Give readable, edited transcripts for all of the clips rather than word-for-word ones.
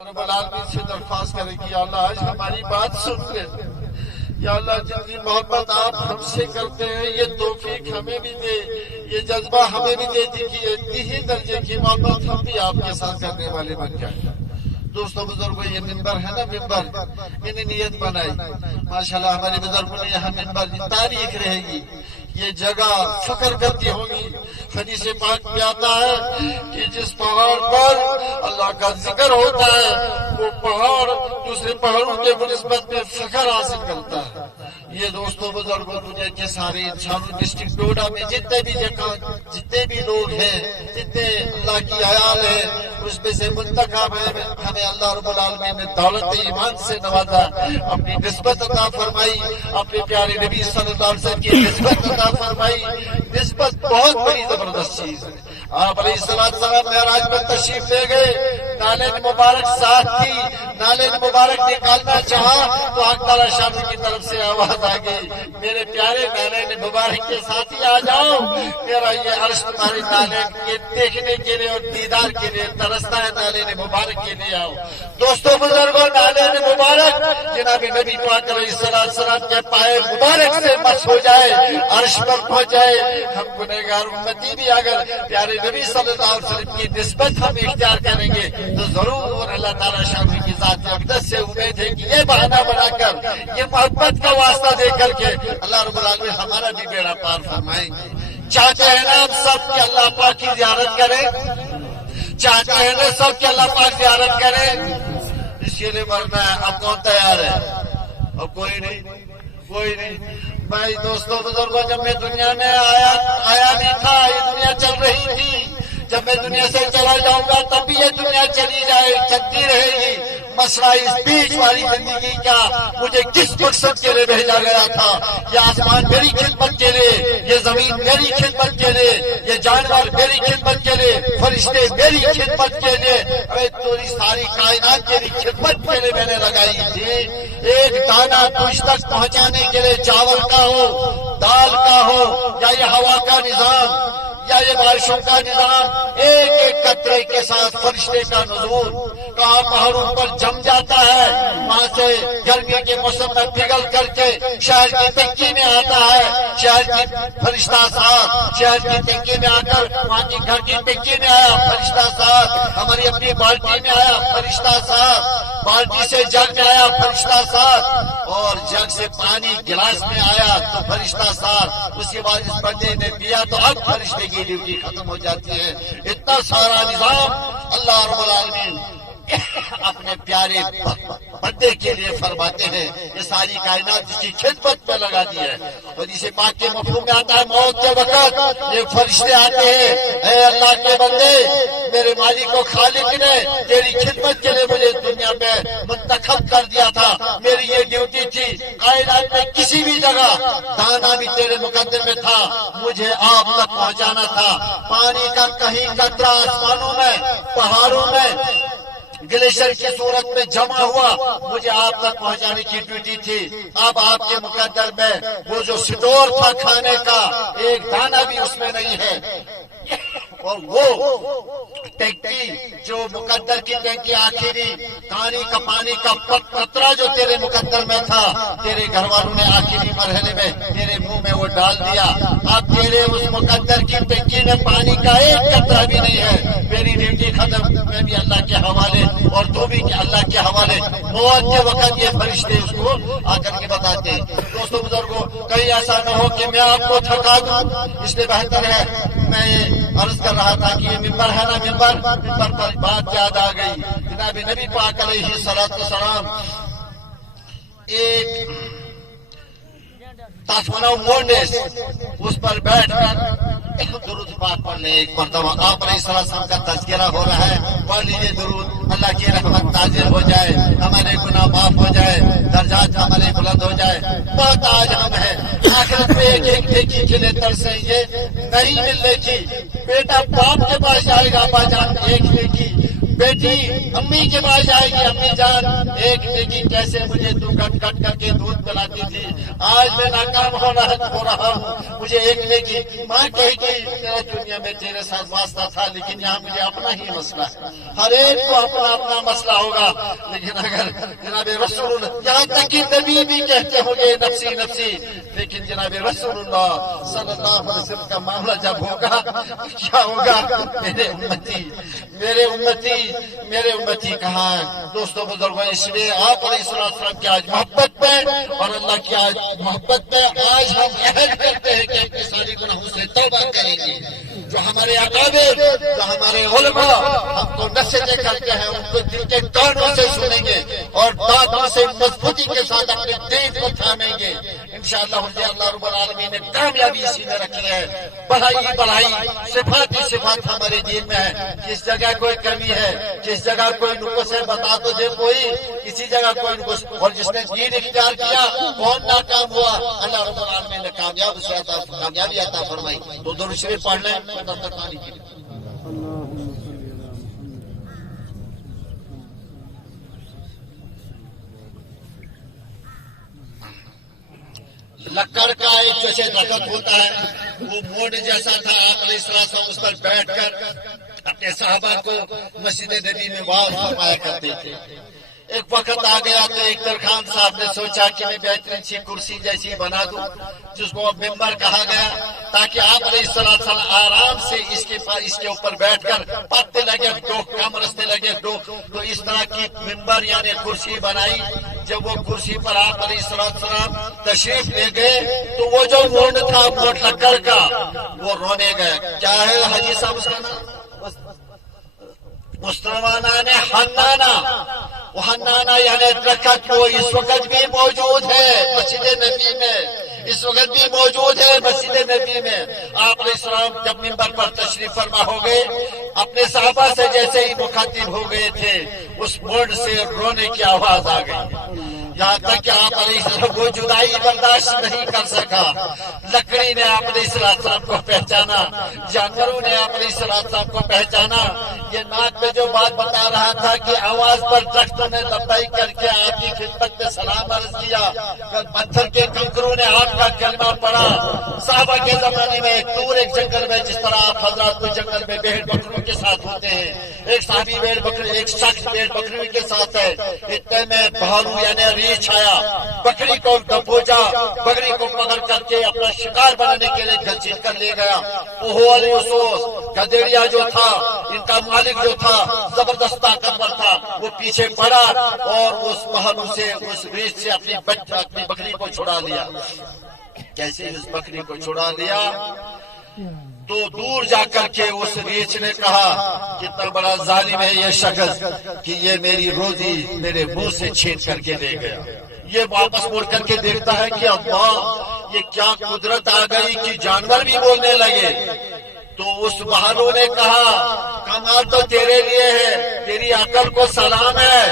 رب العالمین سے درخواست کریں کہ یا اللہ آج ہماری بات سن لے، یا اللہ جتنی محبت آپ ہم سے کرتے ہیں یہ توفیق ہمیں بھی دے، یہ جذبہ ہمیں بھی دے دی کہ اتنی ہی درجے کی محبت ہم بھی آپ کے ساتھ کرنے والے بن جائیں۔ دوستوں بزرگوں، یہ ممبر ہے نا، ممبر انہیں نیت بنائی ماشاءاللہ ہمارے بزرگوں نے یہاں ممبر تاریخ رہے گی، یہ جگہ فخر کرتی ہوگی۔ حدیث پاک میں آتا ہے کہ جس پہاڑ پر اللہ کا ذکر ہوتا ہے وہ پہاڑ دوسرے پہاڑوں کے نسبت میں فخر حاصل کرتا ہے۔ یہ دوستوں بزرگوں، دنیا کے سارے انسانوں ڈسٹرکٹ ڈوڈا میں جتنے بھی جگہ جتنے بھی لوگ ہیں، جتنے اللہ کی عیال ہیں، اس میں سے منتخب ہے ہمیں اللہ رب العالمین نے دولت ایمان سے نوازا، اپنی نسبت عطا فرمائی، اپنے پیارے نبی صلی اللہ علیہ وسلم کی نسبت عطا فرمائی۔ نسبت بہت بڑی زبردست چیز ہے۔ آپ علیہ السلام معراج میں تشریف لے گئے، نالین مبارک ساتھ تھی، نالین مبارک نکالنا چاہا تو حق تعالیٰ شاہ کی طرف سے آواز آ گئی، میرے پیارے نالین مبارک کے ساتھ ہی آ جاؤ، میرا یہ عرش تمہارے نالین کے دیکھنے کے لیے اور دیدار کے لیے ترستا ہے، نالین مبارک کے لیے آؤ۔ دوستوں بزرگوں، نالین مبارک جناب نبی پاک علیہ السلام کے پائے مبارک سے مس ہو جائے، عرش پر پہنچ جائے، ہم گنہگار امتی بھی اگر پیارے نبی صلی اللہ علیہ وسلم کی نسبت ہم اختیار کریں گے تو ضرور اللہ تعالیٰ شاہ کی ذات اقدس سے امید ہے کہ یہ بہانہ بنا کر، یہ محبت کا واسطہ دے کر کے اللہ رب العالمین ہمارا بھی بیڑا پار فرمائیں گے۔ چاہتے ہیں نا ہم سب کہ اللہ پاک کی زیارت کریں، چاہتے ہیں نا سب کہ اللہ پاک زیارت کریں، اس کے لیے مرنا ہے۔ اب کون تیار ہے؟ اب کوئی نہیں، کوئی نہیں۔ بھائی دوستوں بزرگوں، جب میں دنیا میں آیا نہیں تھا، یہ دنیا چل رہی تھی، جب میں دنیا سے چلا جاؤں گا تب بھی یہ دنیا چلی جائے، چلتی رہے گی۔ مسئلہ اس بیچ والی زندگی کا مجھے کس مقصد کے لیے بھیجا گیا تھا؟ یہ آسمان میری خدمت کے لیے، یہ زمین میری خدمت کے لیے، یہ جانور میری خدمت کے لیے، فرشتے میری خدمت کے لیے، پوری ساری کائنات میری خدمت کے لیے میں نے لگائی تھی۔ ایک دانہ تجھ تک پہنچانے کے لیے، چاول کا ہو، دال کا ہو، یا یہ ہوا کا نظام، یا یہ بارشوں کا نظام، ایک ایک قطرے کے ساتھ فرشتے کا نزول کہاں پہاڑوں پر جم جاتا ہے، وہاں سے گرمی کے موسم میں پگھل کر کے شہر کی ٹنکی میں آتا ہے، شہر کی فرشتہ ساتھ، شہر کی ٹنکی میں آ کر وہاں کی گھر کی ٹنکی میں آیا فرشتہ ساتھ، ہماری اپنی بالٹی میں آیا فرشتہ ساتھ، بالٹی سے جگ میں آیا فرشتہ ساتھ، اور جگ سے پانی گلاس میں آیا تو فرشتہ ساتھ۔ اس کے بعد اس بندے نے پیا تو اب فرشتے کی ڈیوٹی ختم ہو جاتی ہے۔ اتنا سارا نظام اللہ رب العالمین اپنے پیارے بندے کے لیے فرماتے ہیں، یہ ساری کائنات اس کی خدمت میں لگا دی ہے۔ اور اسے پاک کے مفہوم میں آتا ہے، موت کے وقت یہ فرشتے آتے ہیں، اے اللہ کے بندے، میرے مالک و خالق نے تیری خدمت کے لیے مجھے دنیا میں منتخب کر دیا تھا، میری یہ ڈیوٹی تھی، کائنات میں کسی بھی جگہ دانا بھی تیرے مقدر میں تھا، مجھے آپ تک پہنچانا تھا۔ پانی کا کہیں قطرہ آسمانوں میں، پہاڑوں میں، گلیشر کی صورت میں جمع ہوا، مجھے آپ تک پہنچانے کی ڈیوٹی تھی۔ اب آپ کے مقدر میں وہ جو سٹور تھا کھانے کا، ایک دانہ بھی اس میں نہیں ہے، اور وہ ٹینکی جو مقدر کی ٹینکی آخری پانی کا قطرہ جو تیرے مقدر میں تھا، تیرے گھر والوں نے آخری مرحلے میں تیرے منہ میں وہ ڈال دیا۔ اب تیرے اس مقدر کی ٹینکی میں پانی کا ایک قطرہ بھی نہیں ہے، میری ڈیوٹی ختم، میں بھی اللہ کے حوالے اور تو بھی اللہ کے حوالے۔ موت کے وقت یہ فرشتے اس کو آ کر کے بتاتے ہیں۔ دوستوں بزرگوں، کہیں ایسا نہ ہو کہ میں آپ کو تھکا دوں، اس لیے بہتر ہے میں یہ عرض کر رہا تھا کہ یہ ممبر ہے نا، ممبر پر بات یاد آ گئی۔ جناب نبی پاک علیہ السلام ایک تاسمانہ مونڈس اس پر بیٹھ کر درود پاک پڑھ لیں ایک مرتبہ۔ آپ علیہ السلام کا تذکرہ ہو رہا ہے، پڑھ لیجیے درود، اللہ کی رحمت نازل ہو جائے، ہمارے گناہ معاف ہو جائے، درجات ہمارے بلند ہو جائے۔ بہت آج ہم ہیں آخرت میں ایک ایک نیکی کے لیے ترسیں گے، نہیں ملنے کی۔ بیٹا باپ کے پاس جائے گا، ابا جان ایک نیکی، بیٹی امی کے پاس جائے گی، امی جان ایک نیکی کیسے مجھے تو کٹ کٹ کر کے دودھ پلاتی تھی، آج میں ناکام ہو رہا ہوں، مجھے ایک نیکی۔ ماں کہے گی میرا دنیا میں تیرے ساتھ واسطہ تھا، لیکن یہاں مجھے اپنا ہی مسئلہ ہے، ہر ایک کو اپنا اپنا مسئلہ ہوگا۔ لیکن اگر جناب رسول اللہ، یہاں تک کہ نبی بھی کہتے ہوں گے نفسی نفسی، لیکن جناب رسول اللہ صلی اللہ علیہ وسلم کا معاملہ جب ہوگا کیا ہوگا؟ میرے امتی کہاں ہے؟ دوستوں بزرگوں، اس لیے آپ علیہ السلام کی آج محبت پہ اور اللہ کی آج محبت پہ آج ہم عہد کرتے ہیں کہ اپنے ساری گناہوں سے توبہ کریں گے۔ جو ہمارے اکابر، جو ہمارے علماء ہم کو نصیحتیں کرتے ہیں، ان کو دل کے کانوں سے سنیں گے اور دانتوں سے مضبوطی کے ساتھ اپنے دین کو تھامیں گے۔ انشاءاللہ اللہ رب العالمین نے کامیابی اسی میں رکھی ہے۔ بڑھائی صفات ہی صفات ہمارے دین میں ہے۔ جس جگہ کوئی کمی ہے، جس جگہ کوئی نقص ہے، بتا تو دے کوئی، کسی جگہ کوئی نقص، اور جس نے دین اختیار کیا کون ناکام ہوا؟ اللہ رب العالمین نے کامیابی عطا فرمائی۔ تو درود شریف پڑھ لیں تب تک پانی کے لیے۔ لکڑ کا ایک جیسے درخت ہوتا ہے، وہ موڑ جیسا تھا، آپ علیہ السلام اس پر بیٹھ کر اپنے صحابہ کو مسجد نبی میں واعظ فرمایا کرتے تھے۔ ایک وقت آ گیا تو ایک خان صاحب نے سوچا کہ میں بہترین سی کرسی جیسی بنا دوں جس کو ممبر کہا گیا، تاکہ آپ علیہ السلام آرام سے اس کے اوپر بیٹھ کر پتے لگے کم رستے لگے تو اس طرح کی ممبر یعنی کرسی بنائی۔ جب وہ کرسی پر آپ علیہ السلام تشریف لے گئے تو وہ جو موڑ تھا موڑ لکڑ کا وہ رونے گئے۔ کیا ہے حاجی صاحب اس کا نام؟ مسلمانہ نے حنانا یعنی درخت وہ اس وقت بھی موجود ہے مسجد نبی میں، اس وقت بھی موجود ہے مسجد نبی میں۔ آپ علیہ السلام جب منبر پر تشریف فرما ہو گئے، اپنے صحابہ سے جیسے ہی مخاطب ہو گئے تھے، اس موڑ سے رونے کی آواز آ گئی، یہاں تک کہ آپ علیہ السلام وہ جدائی برداشت نہیں کر سکا۔ لکڑی نے آپ علیہ السلام کو پہچانا، جانوروں نے آپ علیہ السلام کو پہچانا۔ یہ ناک میں جو بات بتا رہا تھا کہ آواز پر درختوں نے لبیک کر کے آپ کی خدمت میں سلام عرض کیا، پتھر کے کنکروں نے آپ کا کلمہ پڑھا۔ صحابہ کے زمانے میں ایک جنگل میں جس طرح آپ حضرات کو جنگل میں بھیڑ بکریوں کے ساتھ ہوتے ہیں، ایک صحابی ایک شخص بھیڑ بکریوں کے ساتھ ہے، اتنے میں بھالو یعنی ریچھ آیا، بکری کو دبوچا، بکری کو پکڑ کر کے اپنا شکار بنانے کے لیے گھسیٹ کر لے گیا۔ گدیڑیا جو تھا، ان کا مالک جو تھا زبردست طاقتور تھا، وہ پیچھے پڑا اور اس بھالو سے اس ریچھ سے اپنی بکری کو چھڑا لیا۔ کیسے اس بکری کو چھڑا لیا تو دور جا کر کے اس ریچھ نے کہا کتنا بڑا ظالم ہے یہ شخص کہ یہ میری روزی میرے منہ سے چھین کر کے لے گیا۔ یہ واپس مڑ کر کے دیکھتا ہے کہ اللہ یہ کیا قدرت آ گئی کہ جانور بھی بولنے لگے۔ تو اس بہالو نے کہا کمال تو تیرے لیے ہے، تیری عقل کو سلام ہے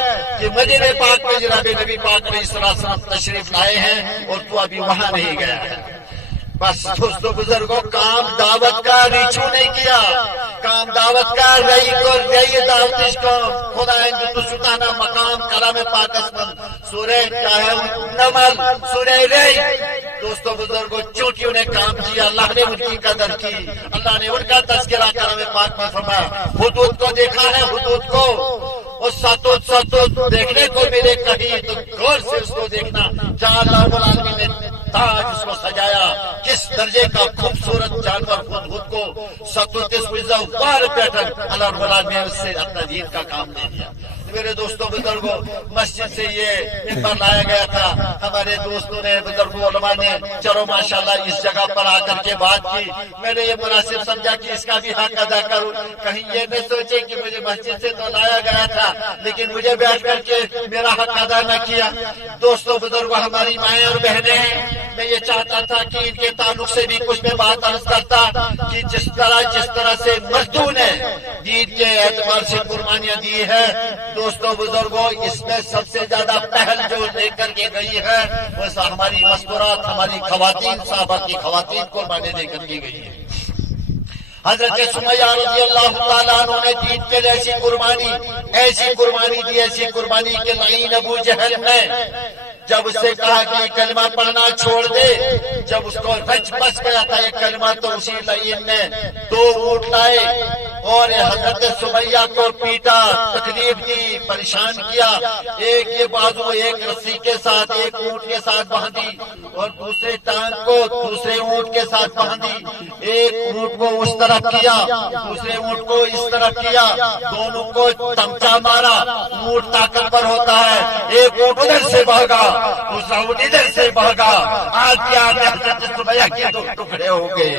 کہ مدینہ پاک میں جناب نبی پاک علیہ السلام تشریف لائے ہیں اور تو ابھی وہاں نہیں گیا ہے۔ بس دوستو بزرگوں، کام دعوت کا ریچو نہیں کیا، کام دعوت کا رئی دعوتش کو خدا تو ستانا مقام کلام پاک اسمن سورہ نمل سورہ رئی۔ دوستو بزرگوں، چونکہ انہیں کام کیا، اللہ نے ان کی قدر کی، اللہ نے ان کا تذکرہ کلام پاک میں فرمایا۔ حدود کو دیکھا ہے، حدود کو اور ساتوت دیکھنے کو ملے کہیں تو غور سے اس کو دیکھنا، جہاں اللہ رب العالمین نے تاج اس کو سجایا، کس درجے کا خوبصورت جانور خود کو پیٹرن اللہ رب العالمین نے اس سے اپنا دین کا کام دے دیا۔ میرے دوستوں بزرگوں، مسجد سے یہ ممبر لایا گیا تھا، ہمارے دوستوں نے بزرگوں علماء نے چلو ماشاءاللہ اس جگہ پر آ کر کے بات کی۔ میں نے یہ مناسب سمجھا کہ اس کا بھی حق ادا کروں، کہیں یہ نہ سوچے کہ مجھے مسجد سے تو لایا گیا تھا لیکن مجھے بیٹھ کر کے میرا حق ادا نہ کیا۔ دوستوں بزرگوں، ہماری مائیں اور بہنیں ہیں، میں یہ چاہتا تھا کہ ان کے تعلق سے بھی کچھ میں بات عرض کرتا کہ جس طرح سے مردوں نے دین کے اعتبار سے قربانیاں دی ہے، دوستوں بزرگوں، اس میں سب سے زیادہ پہل جو لے کر کے گئی ہے وہ ہماری مستورات، ہماری خواتین، صحابہ کی خواتین قربانی دے کر کے گئی ہے۔ حضرت سمیہ رضی اللہ تعالیٰ عنہ نے دین کے لیے ایسی قربانی دی ایسی قربانی کہ لعین ابو جہل نے جب اس سے کہا کہ یہ کلمہ پڑھنا چھوڑ دے، جب اس کو رچ بس گیا تھا یہ کلمہ، تو اسی لعین نے 2 اونٹ لائے اور حضرت سمیہ کو پیٹا، تکلیف دی، پریشان کیا، ایک یہ بازو ایک رسی کے ساتھ ایک اونٹ کے ساتھ باندھی اور دوسرے ٹانگ کو دوسرے اونٹ کے ساتھ باندھی، ایک اونٹ کو اس طرف کیا دوسرے اونٹ کو اس طرف کیا، دونوں کو تمچا مارا۔ اونٹ طاقتور ہوتا ہے، ایک اونٹ ادھر سے بھاگا دوسرا اونٹ ادھر سے بھاگا، آج کیا حضرت سمیہ کے 2 ٹکڑے ہو گئے۔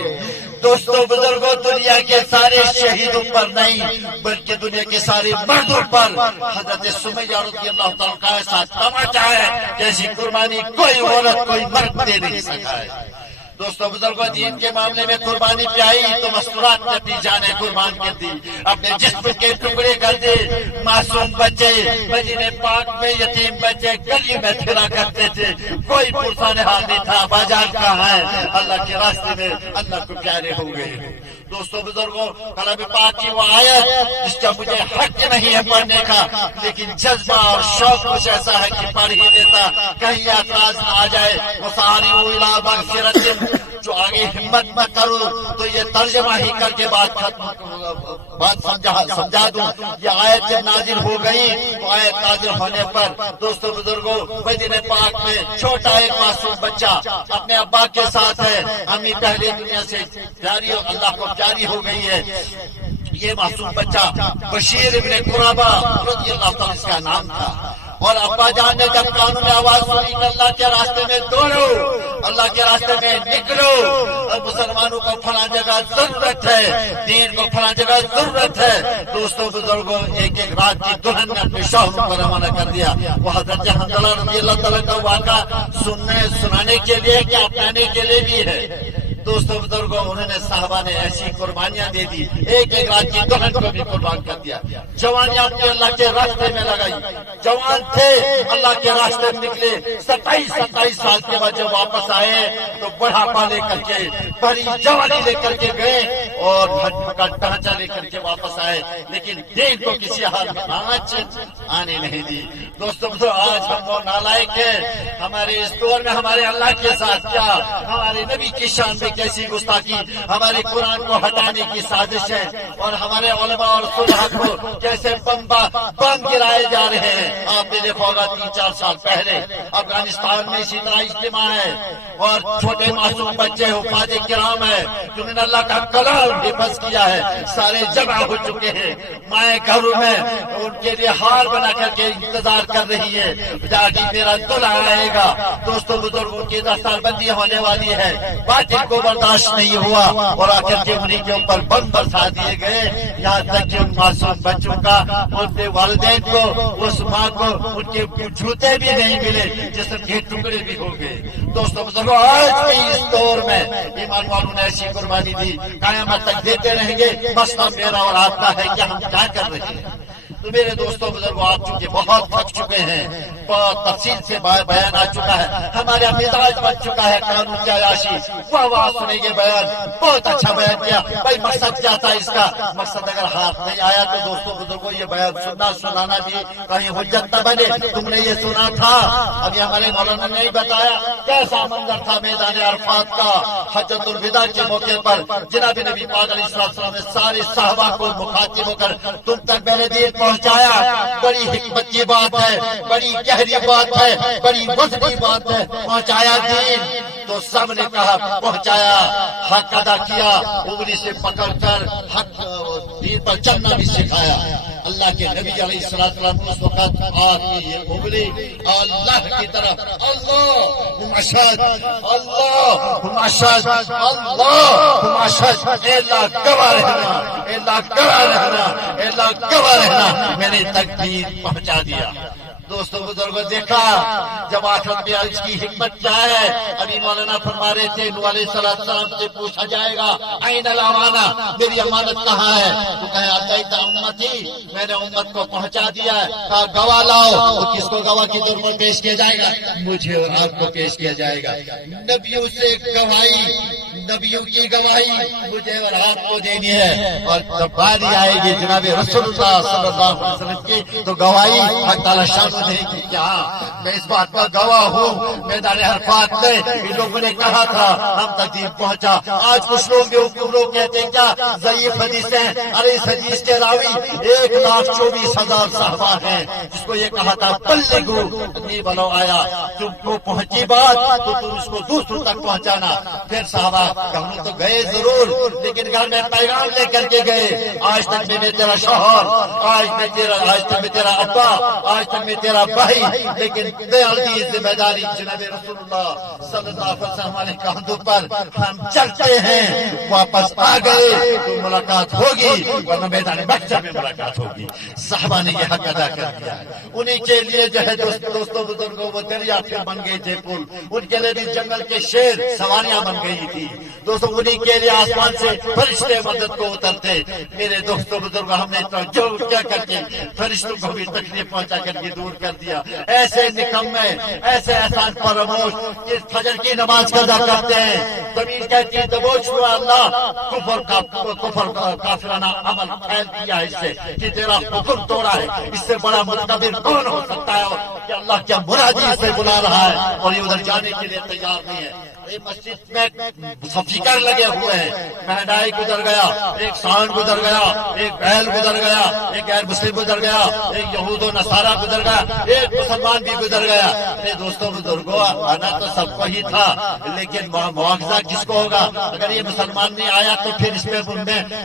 دوستوں بزرگوں، دنیا کے سارے شہیدوں پر نہیں بلکہ دنیا کے سارے مردوں پر حضرت سمیہ رضی اللہ تعالیٰ کا ایسا تماچا ہے جیسی قربانی کوئی عورت کوئی مرد دے نہیں سکا ہے۔ دوستوں بزرگوں، دین کے معاملے میں قربانی پہ آئی تو مستورات نے اپنی جانیں قربان کر دی، اپنے جسم کے ٹکڑے کر دی۔ معصوم بچے مدینے پاک میں یتیم بچے گلی میں پھرا کرتے تھے، کوئی پرسان حال نہیں تھا، بازار کہاں ہے، اللہ کے راستے میں اللہ کو پیارے ہو گئے۔ دوستوں بزرگوں، کلام پاک کی وہ آیت جس کا مجھے حق نہیں ہے پڑھنے کا، لیکن جذبہ اور شوق کچھ ایسا ہے کہ پڑھ ہی دیتا، کہیں اعتراض نہ آ جائے۔ وَسَارِعُوا إِلَىٰ مَغْفِرَةٍ، جو آگے ہمت نہ کروں تو یہ ترجمہ ہی کر کے بات سمجھا دوں۔ یہ آیت جب نازل ہو گئی تو آیت نازل ہونے پر دوستوں بزرگوں مدینے پاک میں چھوٹا ایک معصوم بچہ اپنے ابا کے ساتھ ہے، امی پہلے دنیا سے جاری اللہ کو جاری ہو گئی ہے۔ یہ معصوم بچہ بشیر ابن قرابہ رضی اللہ تعالیٰ اس کا نام تھا، اور ابا جان نے جب کانوں میں آواز سنی کہ اللہ کے راستے میں دوڑو، اللہ کے راستے میں نکلو، مسلمانوں کو فلاں جگہ ضرورت ہے، دین کو فلاں جگہ ضرورت ہے۔ دوستوں بزرگوں، ایک رات کی دلہن نے اپنے شوہر کو روانہ کر دیا۔ وہ حضرت حنظلہ رضی اللہ تعالیٰ کا واقعہ سنانے کے لیے کہ اپنانے کے لیے بھی ہے۔ دوستوں بزرگوں، انہوں نے صحابہ نے ایسی قربانیاں دے دی، ایک رات کی دلہن کو بھی قربان کر دیا۔ جوانیاں اپنے اللہ کے راستے میں لگائی، جوان تھے اللہ کے راستے میں نکلے، 27 سال کے بعد جب واپس آئے تو بڑھاپا لے کر کے بڑی جوانی لے کر کے گئے اور کا ڈھانچہ لے کر کے واپس آئے، لیکن دین کو کسی حال میں آنچ آنے نہیں دی۔ دوستوں آج ہم وہ نالائق ہیں، ہمارے اس دور میں ہمارے اللہ کے ساتھ کیا، ہمارے نبی کی شان میں کیسی گستاخی، ہمارے قرآن کو ہٹانے کی سازش ہے، اور ہمارے علماء اور صلحاء کو کیسے بم گرائے جا رہے ہیں۔ آپ نے دیکھا ہوگا 3-4 سال پہلے افغانستان میں اسی طرح اجتماع ہے اور چھوٹے معصوم بچے حفاظ کرام ہے جنہوں نے اللہ کا کلام حفظ کیا ہے، سارے جمع ہو چکے ہیں، مائیں گھروں میں ان کے لیے ہار بنا کر کے انتظار کر رہی ہے جاگی میرا دلہا آئے گا۔ دوستوں بزرگوں کی دستار بندی ہونے والی ہے، باطل کو برداشت نہیں ہوا اور آ کر کے انہیں کے اوپر بم برسا دیے گئے، یہاں تک کہ ان معصوم بچوں کا ان کے والدین کو اس ماں کو ان کے جوتے بھی نہیں ملے، جسم کے ٹکڑے بھی ہو گئے۔ دوستوں بزرگوں، آج بھی اس دور میں ایمان والوں نے ایسی قربانی دی، قیامت تک دیتے رہیں گے۔ مسئلہ میرا اور آپ کا ہے کہ ہم کیا کر رہے ہیں۔ تو میرے دوستوں بزرگوں، آپ چونکہ بہت تھک چکے ہیں، بہت تفصیل سے بیان آ چکا ہے، ہمارا مزاج بن چکا ہے قانون کی عیاشی، واہ سنیں گے بیان، بہت اچھا بیان کیا، بھائی مقصد کیا تھا اس کا؟ مقصد اگر ہاتھ نہیں آیا تو دوستوں بزرگوں یہ بیان سنانا بھی کہیں حجت نہ بنے، تم نے یہ سنا تھا۔ ابھی ہمارے مولانا نے بتایا کیسا منظر تھا میدان عرفات کا حجۃ الوداع کے موقع پر، جناب نبی پاک علیہ السلام نے سارے صحابہ کو مخاطب ہو کر تم تک میرے دین پہنچایا۔ بڑی حکمت کی بات ہے، بڑی گہری بات ہے، بڑی وسیع بات ہے، پہنچایا دین۔ تو سب نے کہا پہنچایا، حق ادا کیا، انگلی سے پکڑ کر حق دین پر چلنا بھی سکھایا۔ اللہ کے نبی علیہ السلام اس وقت آپ کی یہ انگلی اللہ کی طرف، اللہم اشہد، اللہم اشہد، اللہم اشہد، اے اللہ گواہ رہنا، اے اللہ گواہ رہنا، اے اللہ گواہ رہنا، میں نے تکبیر پہنچا دیا۔ دوستوں بزرگوں دیکھا جب آخرت میں اس کی حکمت کیا ہے. ابھی مولانا فرما رہے تھے نوح علیہ السلام سے پوچھا جائے گا این الامانہ، میری امانت کہاں ہے؟ تو کہے اتیت امتی، میں نے امت کو پہنچا دیا ہے. کہا گواہ لاؤ. تو کس کو گواہ کے طور پر پیش کیا جائے گا؟ مجھے اور آپ کو پیش کیا جائے گا. نبیوں سے گواہی، نبیوں کی گواہی مجھے اور آپ کو دینی ہے. اور جب باری آئے گی جناب رسول اللہ صلی اللہ علیہ وسلم کی تو گواہی اللہ تعالیٰ شان دے گی کہ ہاں میں اس بات کا گواہ ہوں. میدان عرفات میں ان لوگوں نے کہا تھا ہم تک دین پہنچا. آج کچھ لوگ لوگ کہتے ہیں کیا ضعیف حدیث ہیں. ارے اس حدیث کے راوی 1,24,000 صحابہ ہیں جس کو یہ کہا تھا بلغوا انی ولو آیا، تم کو پہنچی بات تو تم اس کو دوسروں تک پہنچانا. پھر صحابہ ہم تو گئے ضرور لیکن گھر میں پیغام لے کر کے گئے. آج تک میں تیرا شوہر، آج تک میں تیرا ابا، آج تک میں تیرا بھائی، لیکن بے ذمہ داری جناب رسول اللہ صلی اللہ علیہ وسلم کے کاندھوں پر ہم چلتے ہیں. واپس آ گئے تو ملاقات ہوگی ورنہ میدان محشر میں ملاقات ہوگی. صحابہ نے یہ حق ادا کر دیا ہے. انہیں کے لیے جو ہے دوستوں بزرگوں وہ دریا پھر بن گئے تھے پل. ان کے لیے بھی جنگل کے شیر سواریاں بن گئی تھی. دوستوں انہیں کے لیے آسمان سے فرشتے مدد کو اترتے. میرے دوستوں بزرگ ہم نے جو کیا کر کے فرشتوں کو بھی تکلیف پہنچا کر کے دور کر دیا. ایسے نکمے، ایسے احسان فراموش اس فجر کی نماز قضا کرتے ہیں. زمین کہتی ہے دبوچ ہوا اللہ کفر کا کافرانہ عمل پھیل دیا ہے اس سے کہ تیرا حکم توڑا ہے. اس سے بڑا متکبر کون ہو سکتا ہے کہ اللہ کیا مرادی سے بلا رہا ہے اور یہ ادھر جانے کے لیے تیار نہیں ہے. مسجد میں فکر لگے ہوئے ہیں. مہنگائی گزر گیا، ایک سانڈ گزر گیا، ایک بیل گزر گیا، ایک غیر مسلم گزر گیا، ایک یہود و نصارہ گزر گیا، ایک مسلمان بھی گزر گیا. میرے دوستوں بزرگوں آنا تو سب کو ہی تھا لیکن مواخذہ کس کو ہوگا؟ اگر یہ مسلمان نہیں آیا تو پھر اس میں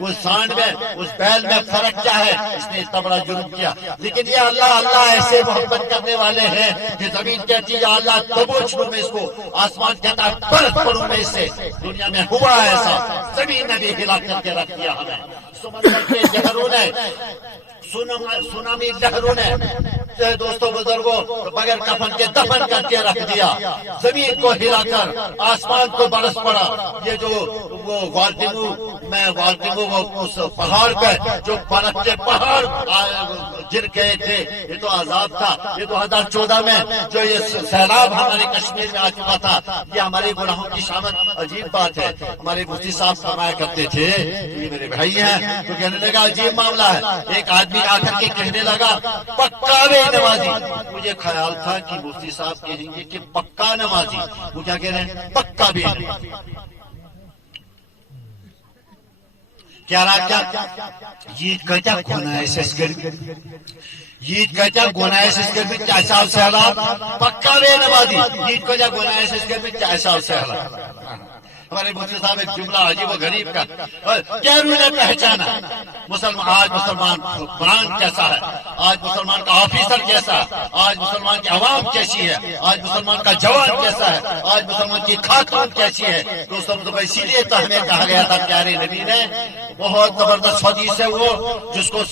اس سانڈ میں اس بیل میں فرق کیا ہے؟ اس نے اتنا بڑا جرم کیا. لیکن یہ اللہ ایسے محبت کرنے والے ہیں کہ زمین کہتی ہے یا اللہ دبوچ لوں میں اس کو، آسمان کہتا ہے برف پڑوں میں اس سے. دنیا میں ہوا ایسا، زمین نے بھی ہلا کر کے رکھ دیا ہمیں. سمندر کے لہروں نے، سونامی لہروں نے دوستوں بزرگوں بغیر کفن کے دفن کر کے رکھ دیا. زمین کو ہلا کر آسمان کو برس پڑا. یہ جو وہ والٹیمو اس پہاڑ پہ جو برف کے پہاڑ گر گئے تھے یہ تو عذاب تھا. یہ 2014 میں جو یہ سیلاب ہمارے کشمیر میں آ چکا تھا یہ ہمارے گناہوں کی شامت. عجیب بات ہے ہمارے مفتی صاحب فرمایا کرتے تھے یہ میرے بھائی ہیں تو کہنے لگا عجیب معاملہ ہے. ایک آدمی آ کر کے کہنے لگا پکا بے نمازی. مجھے خیال تھا کہ مفتی صاحب کہیں گے کہ پکا نمازی. وہ کیا کہہ رہے ہیں؟ پکا بے نمازی. کیا رہا کیا یہ کہتا گناہ ایسے یہ کہتا گناہ ایسے کیسا سیلاب پکا بے نمازی. یہ کہتا گناہ ایسے کیسا سیلاب. ہمارے مفتی صاحب ایک جملہ عجیب و غریب کا کیرو نے پہچانا آج مسلمان برانڈ کیسا ہے، آج مسلمان کا آفیسر کیسا ہے، آج مسلمان کی عوام کیسی ہے، آج مسلمان کا جوان کیسا ہے، آج مسلمان کی خاتون کیسی ہے. دوستوں تو اسی لیے تو ہمیں کہا گیا تھا پیارے نبی نے بہت زبردست حدیث ہے وہ جس کو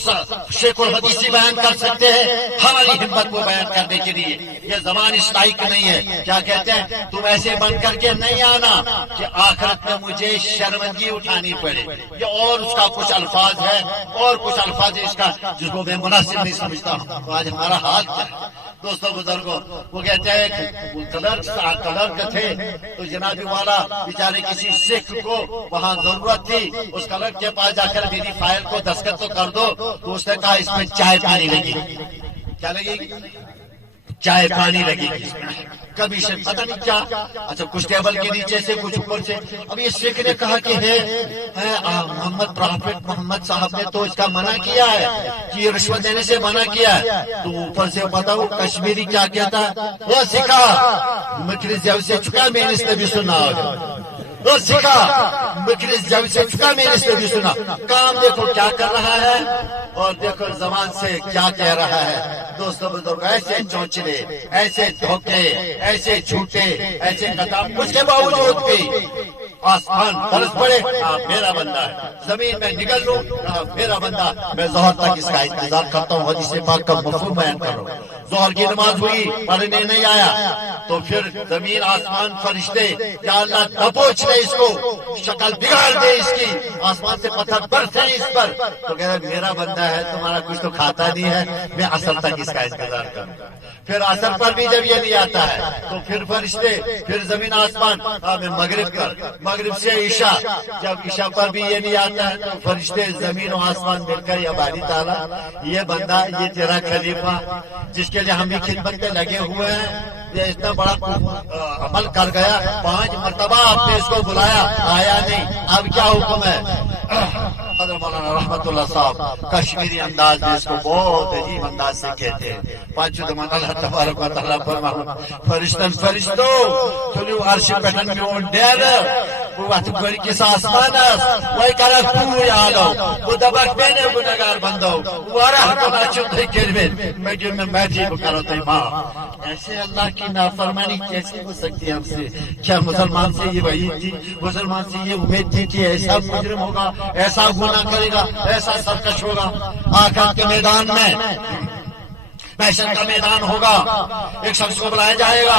شیخ الحدیثی بیان کر سکتے ہیں ہماری ہمت کو بیان کرنے کے لیے. یہ زبان اس لائق نہیں ہے. کیا کہتے ہیں؟ تم ایسے بن کر کے نہیں آنا کہ آخرت میں مجھے شرمندگی اٹھانی پڑے. یہ اور اس کا کچھ الفاظ ہے اور کچھ الفاظ ہے اس کا جس کو میں مناسب نہیں سمجھتا ہوں. تو آج ہمارا حال کیا ہے دوستوں بزرگوں؟ وہ کہتے ہیں کلرک تھے تو جناب والا بیچارے کسی سکھ کو وہاں ضرورت تھی. اس کلرک کے پاس جا کر میری فائل کو دستخط تو کر دو. تو اس نے کہا اس میں چائے پانی لگے گی. کیا لگے گی؟ چائے پانی لگے گی. کبھی سے پتہ نہیں کیا. اچھا کچھ ٹیبل کے نیچے سے کچھ اوپر سے. اب یہ سکھ نے کہا کہ ہے محمد پرافٹ محمد صاحب نے تو اس کا منع کیا ہے کہ یہ رشوت دینے سے منع کیا ہے. تو اوپر سے بتاؤ کشمیری کیا کہتا ہے؟ وہ سکھا مکرس جب سے چکا میں نے اس نے بھی سنا ہوگا. وہ سکھا مکرس جب سے چکا میں نے اس نے بھی سنا. کام دیکھو کیا کر رہا ہے اور دیکھو زبان سے کیا کہہ رہا ہے. دوستوں بزرگ ایسے چونچلے، ایسے دھوکے، ایسے جھوٹے، ایسے قدم، اس کے باوجود بھی آسمان برس پڑے میرا بندہ ہے، زمین میں نکل لوں میرا بندہ. میں ظہر تک اس کا انتظار کرتا ہوں. حدیث پاک کا مفہوم بیان کر رہا ہوں. ظہر کی نماز ہوئی پڑھنے نہیں آیا تو پھر زمین آسمان فرشتے یا اللہ دبوچ لے اس کو، شکل بگاڑ دے اس کی، آسمان سے پتھر برسے اس پر، تو کہہ رہے میرا بندہ ہے تمہارا کچھ تو کھاتا نہیں ہے، میں عصر تک اس کا انتظار کروں گا۔ پھر عصر پر بھی جب یہ نہیں آتا ہے تو پھر فرشتے، پھر زمین آسمان، مغرب پر، مغرب سے عشاء، جب عشاء پر بھی یہ نہیں آتا ہے تو فرشتے زمین و آسمان مل کر یا باری تعالیٰ یہ بندہ، یہ تیرا خلیفہ جس کے لیے ہم بھی خدمت میں لگے ہوئے ہیں، یہ اتنا بڑا عمل کر گیا، 5 مرتبہ آپ نے اس کو بلایا آیا نہیں، اب کیا حکم ہے؟ حضرت مولانا رحمت اللہ صاحب کشمیری انداز میں اس کو بہت عجیب انداز سے کہتے ہیں، پانچوں اللہ تبارک و تعالیٰ فرشتو تلیو عرش پٹن میون ڈیر وقت گوری کس آسمانس وی کرک پوی آلو وہ دبک بینے گناہگار بندو وارہ کنا چندھے کربین میں جو میں بیٹھی بکرو تی ماں، ایسے اللہ کی نافرمانی کیسے ہو سکتی ہے ہم سے؟ کیا مسلمان سے یہ وعید تھی؟ مسلمان سے یہ امید تھی کہ ایسا مجرم ہوگا، ایسا گناہ کرے گا، ایسا سرکش ہوگا؟ آخرت کے میدان میں، محشر کا میدان ہوگا، ایک شخص کو بلایا جائے گا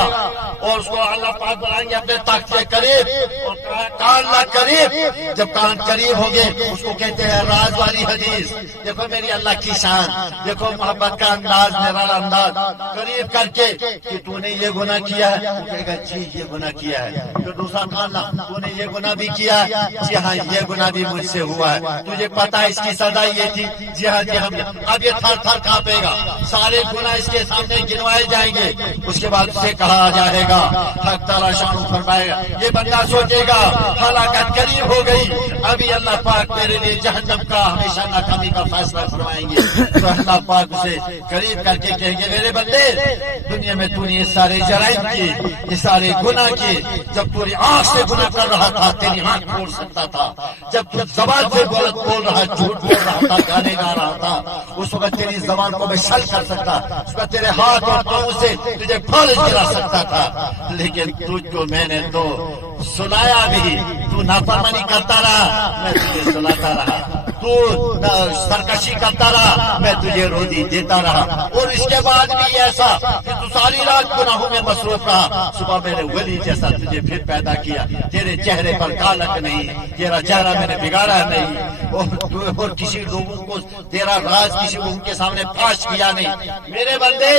اور اس کو اللہ پاک بلائیں گے اپنے تخت کے قریب، اور کان لا قریب، جب کان قریب ہوگے اس کو کہتے ہیں راز والی حدیث، دیکھو میری اللہ کی شان، دیکھو محبت کا انداز، میرا انداز، قریب کر کے کہ تو نے یہ گناہ کیا ہے، وہ کہے گا جی یہ گناہ کیا ہے، پھر دوسرا کان لا تو نے یہ گناہ بھی کیا ہے، جی ہاں یہ گناہ بھی مجھ سے ہوا ہے، تجھے پتا ہے اس کی سزا یہ تھی، جی ہاں جی ہم، اب یہ تھر تھر کانپے گا، سارے گناہ اس کے سامنے گنوائے جائیں گے، اس کے بعد اسے کہا جائے گا، حق تعالیٰ شان فرمائے گا، یہ بندہ سوچے گا ہلاکت قریب ہو گئی، ابھی اللہ پاک میرے لیے جہنم کا ہمیشہ ناکامی کا فیصلہ فرمائیں گے، تو اللہ پاک اسے قریب کر کے کہیں گے میرے بندے دنیا میں تو نے یہ سارے جرائم کیے، یہ سارے گناہ کیے، جب پوری آنکھ سے گناہ کر رہا تھا تیری آنکھ کھول سکتا تھا، جب تو زبان سے غلط بول رہا، جھوٹ بول رہا تھا، گانے گا رہا تھا، اس وقت تیری زبان کو میں شل کر سکتا، اس کا تیرے ہاتھ اور پاؤں سے تجھے فالج گرا سکتا تھا، لیکن تجھ کو میں نے تو سنایا بھی، تو نافرمانی کرتا رہا میں تجھے سناتا رہا، تو سرکشی کرتا رہا میں تجھے روزی دیتا رہا، اور اس کے بعد بھی ایسا کہ تو ساری رات گناہوں میں مصروف رہا، صبح میں نے ولی جیسا تجھے پھر پیدا کیا، تیرے چہرے پر کالک نہیں، تیرا چہرہ میں نے بگاڑا نہیں، اور کسی لوگوں کو تیرا راز کسی لوگوں کے سامنے فاش کیا نہیں، میرے بندے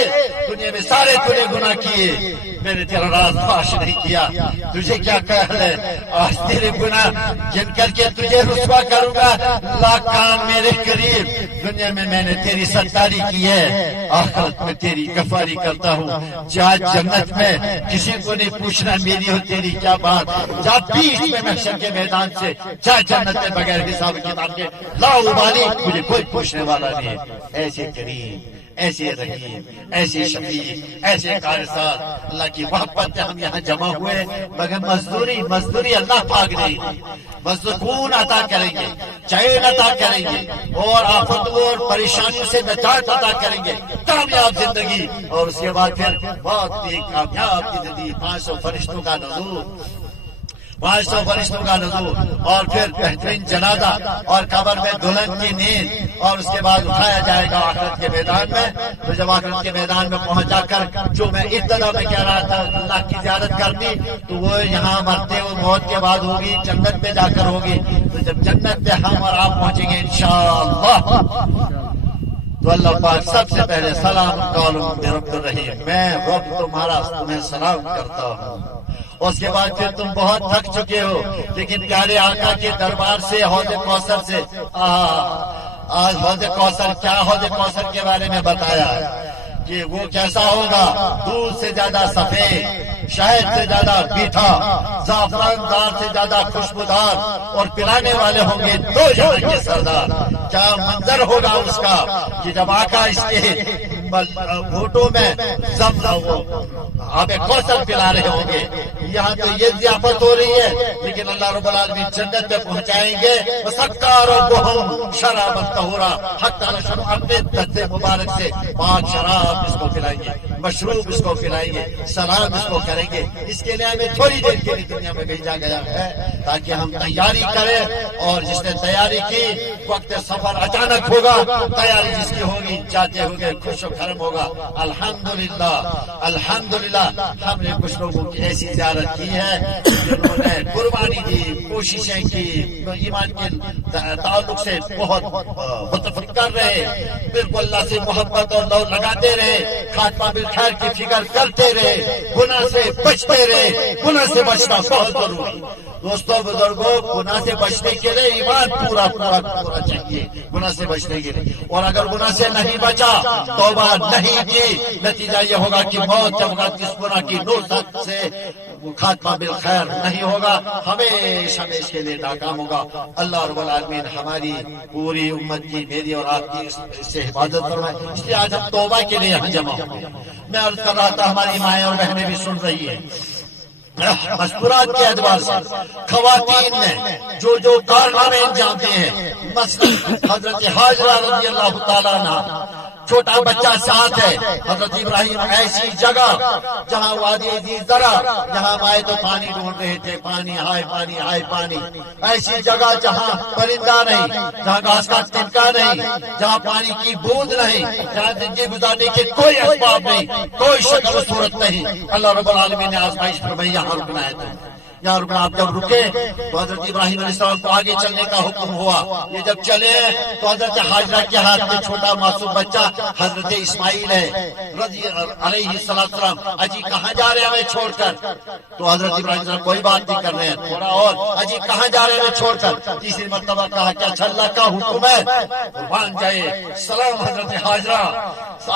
دنیا میں سارے تجھے گناہ کیے، میں نے تیرا راز فاش نہیں کیا، تجھے کیا خیال ہے آج تیرے گناہ جن کر کے تجھے رسوا کروں گا، لاکھ کان میرے قریب، دنیا میں میں نے تیری ستاری کی ہے، آخرت میں تیری کفاری کرتا ہوں، جا جنت میں کسی کو نہیں پوچھنا میری ہو تیری کیا بات، جا بیچ میں محشر کے میدان سے، جا جنت میں بغیر حساب کتاب کے لا ابالی، مجھے کوئی پوچھنے والا نہیں، ایسے کریم، ایسے رحیم، ایسے شفیع، ایسے کارساز، اللہ کی محبت سے ہم یہاں جمع ہوئے، مگر مزدوری اللہ پاک نہیں، سکون عطا کریں گے، چین عطا کریں گے، اور آفتوں اور پریشانیوں سے نجات عطا کریں گے، کامیاب زندگی، اور اس کے بعد پھر بہت ہی کامیاب زندگی، 500 فرشتوں کا نزول، 500 فرشتوں کا نزول، اور پھر بہترین جنازہ، اور قبر میں دلہن کی نیند، اور اس کے بعد اٹھایا جائے گا آخرت کے میدان میں، تو جب آخرت کے میدان میں پہنچا کر جو میں ابتدا میں کہہ رہا تھا اللہ کی زیارت کرنی، تو وہ یہاں مرتے ہوئے موت کے بعد ہوگی، جنت میں جا کر ہوگی، تو جب جنت میں ہم اور آپ پہنچیں گے انشاءاللہ، تو اللہ پاک سب سے پہلے سلام قولم من رب الرحیم، میں رب تمہارا تمہیں سلام کرتا ہوں، اس کے بعد پھر تم بہت تھک چکے ہو، لیکن پیارے آقا کے دربار سے حوض کوثر سے، آج حوض کوثر، کیا حوض کوثر کے بارے میں بتایا کہ وہ کیسا ہوگا، دودھ سے زیادہ سفید، شہد سے زیادہ میٹھا، زعفران دار سے زیادہ خوشبودار، اور پلانے والے ہوں گے 2 جہاں کے سردار، کیا منظر ہوگا اس کا کہ جب آقا اس کے گھوٹوں میں آب کوثر پلا رہے ہوں گے، یہاں تو یہ ضیافت ہو رہی ہے، لیکن اللہ رب العالمین جنت میں پہنچائیں گے، وَسَقَّارُهُمْ شَرَابًا طَهُورًا، حق تعالیٰ اپنے دست مبارک سے پاک شراب اس کو پلائیں گے، مشروب اس کو پلائیں گے، سلام اس کو کریں گے. اس کے لیے ہمیں تھوڑی دیر کے لیے دنیا میں بھیجا گیا ہے تاکہ ہم تیاری کریں. اور جس نے تیاری کی وقت سفر اچانک ہوگا، تیاری جس کی ہوگی جاتے ہوگے خوش و خرم ہوگا. الحمدللہ الحمدللہ ہم نے کچھ لوگوں کی ایسی زیارت کی ہے جنہوں نے قربانی دی، کوششیں کی، ایمان کے تعلق سے بہت متفق کر رہے، بالکل اللہ سے محبت اور لو لگاتے رہے، خاتمہ بالخیر کی فکر کرتے رہے، گناہ سے بچتے رہے. گناہ سے بچنا بہت ضروری. دوستوں بزرگوں، گناہ سے بچنے کے لیے ایمان پورا چاہیے گناہ سے بچنے کے لیے. اور اگر گناہ سے نہیں بچا، توبہ نہیں کی، نتیجہ یہ ہوگا کہ موت جب اس گناہ کی نوزت سے خاتمہ بالخیر نہیں ہوگا، ہمیشہ اس کے لیے ناکام ہوگا. اللہ رب العالمین ہماری پوری امت کی، میری اور آپ کی اس سے حفاظت فرمائے. اس لیے آج ہم توبہ کے لیے یہاں جمع ہوں. میں عرض کر رہا تھا، ہماری مائیں اور بہنیں بھی سن رہی ہیں. مستورات کے اعتبار سے خواتین نے جو کارنامے انجام دیے ہیں، مثلا حضرت حاجرہ رضی اللہ تعالیٰ عنہ، چھوٹا بچہ ساتھ ہے. حضرت ابراہیم ایسی جگہ جہاں وادی زرع، جہاں آئے تو پانی ڈھونڈ رہے تھے، پانی ہائے پانی ہائے پانی. ایسی جگہ جہاں پرندہ نہیں، جہاں گھاس کا تنکا نہیں، جہاں پانی کی بوند نہیں، جہاں زندگی گزارنے کے کوئی اسباب نہیں، کوئی شکل و صورت نہیں. اللہ رب العالمین نے آزمائش فرمائی یہاں رکنا ہے. یہاں رکنا. آپ جب رکے تو حضرت ابراہیم علیہ السلام کو آگے چلنے کا حکم ہوا. یہ جب چلے تو حضرت حاجرہ کے ہاتھ میں چھوٹا معصوم بچہ حضرت اسماعیل ہے رضی علیہ السلام. اجی کہاں جا رہے ہیں ہمیں چھوڑ کر؟ تو حضرت ابراہیم علیہ السلام کوئی بات نہیں کر رہے ہیں. تھوڑا اور، اجی کہاں جا رہے ہیں ہمیں چھوڑ کر؟ تیسری مرتبہ کہا کہ اچھا اللہ کا حکم ہے قربان جائے. سلام حضرت حاجرہ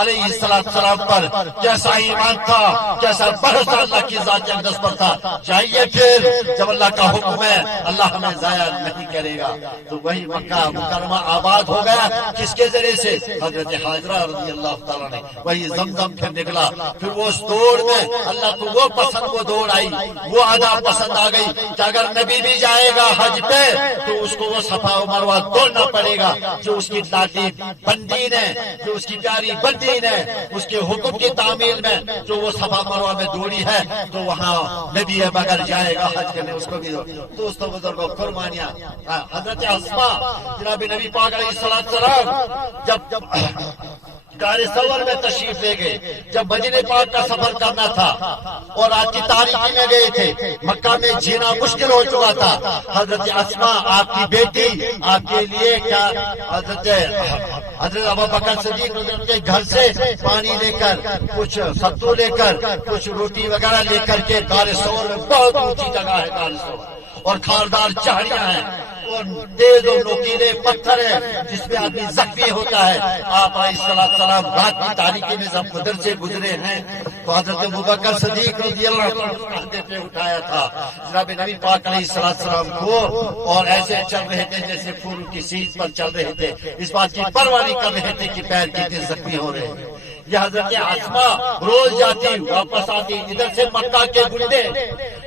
علیہ السلام پر کیسا ایمان تھا، کیسا بھروسہ اللہ کی ذات اقدس پر تھا. چاہیے پھر جب اللہ کا حکم ہے اللہ ہمیں ضائع نہیں کرے گا. تو وہی مکہ مکرمہ آباد ہو گیا. کس کے ذریعے سے؟ حضرت حاجرہ رضی اللہ تعالیٰ نے. وہی زمزم پھر نکلا. پھر وہ اس دوڑ میں اللہ کو وہ پسند، وہ دوڑ آئی، وہ ادا پسند آ گئی کہ اگر نبی بھی جائے گا حج پہ تو اس کو وہ صفا و مروہ دوڑنا پڑے گا. جو اس کی لاٹھی بندی نے، جو اس کی پیاری بندی نے اس کے حکم کی تعمیل میں جو وہ صفا مروہ میں دوڑی ہے، تو وہاں نبی بغیر جائے گا حج کرنے اس کو بھی. دوستوں بزرگوں، قربانیاں. حضرت اسماء جناب نبی پاک علیہ السلام جب غار ثور میں تشریف لے گئے، جب مدینہ پاک کا سفر کرنا تھا اور رات کی تاریکی میں گئے تھے، مکہ میں جینا مشکل ہو چکا تھا. حضرت اسماء آپ کی بیٹی آپ کے لیے کیا حضرت ابوبکر صدیق کے گھر سے پانی لے کر، کچھ ستو لے کر، کچھ روٹی وغیرہ لے کر کے غار ثور میں، بہت اونچی جگہ ہے غار ثور، اور کھاردار چاڑیاں ہیں اور تیز اور نوکیلے پتھر ہے جس میں آدمی زخمی ہوتا ہے. آپ علیہ السلام رات کی تاریکی میں جب ادھر سے گزرے ہیں تو حضرت ابوبکر صدیق رضی اللہ عنہ کندھے پہ اٹھایا تھا جناب نبی پاک علیہ السلام کو، اور ایسے چل رہے تھے جیسے پھول کی سیز پر چل رہے تھے. اس بات کی پرواہ نہیں کر رہے تھے کہ پیر کتنے زخمی ہو رہے ہیں. یہ حضرت اسماء روز جاتی واپس آتی. ادھر سے مکہ کے گنڈے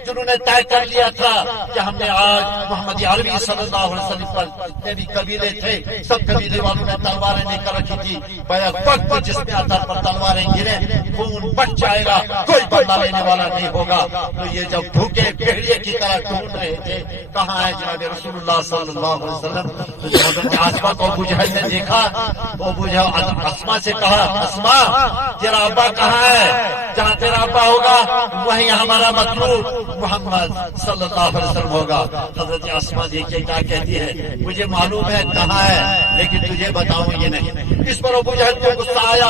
جنہوں نے طے کر لیا تھا کہ ہم نے آج محمد عربی صلی اللہ علیہ وسلم پر جتنے بھی قبیلے تھے سب قبیلے والوں نے تلواریں لے کر رکھی تھی. بیعت وقت جس میں آدھار پر تلواریں گرے خون بچ جائے گا، کوئی بدلہ لینے والا نہیں ہوگا. تو یہ جب بھوکے بھیڑیے کی طرح ڈھونڈ رہے تھے کہاں ہے جناب رسول اللہ صلی اللہ علیہ وسلم. تو جب حضرت اسماء کو ابو جہل نے دیکھا تو ابو جہل اسماء سے کہا، اسماء تیرا ابا کہاں ہے؟ جہاں تیرا ابا ہوگا وہیں ہمارا مطلوب محمد صلی اللہ علیہ وسلم ہوگا. حضرت اسماء دیکھیے کیا کہتی ہے، مجھے معلوم ہے کہاں ہے لیکن تجھے بتاؤں یہ نہیں. اس پر ابو جہل کو غصہ آیا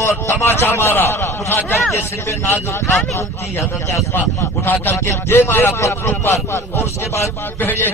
اور تماچا مارا. اٹھا کر کے سر پہ نازک خاتون تھی حضرت اسماء، اٹھا کر کے دے مارا پتھروں پر، اور اس کے بعد بھیڑیے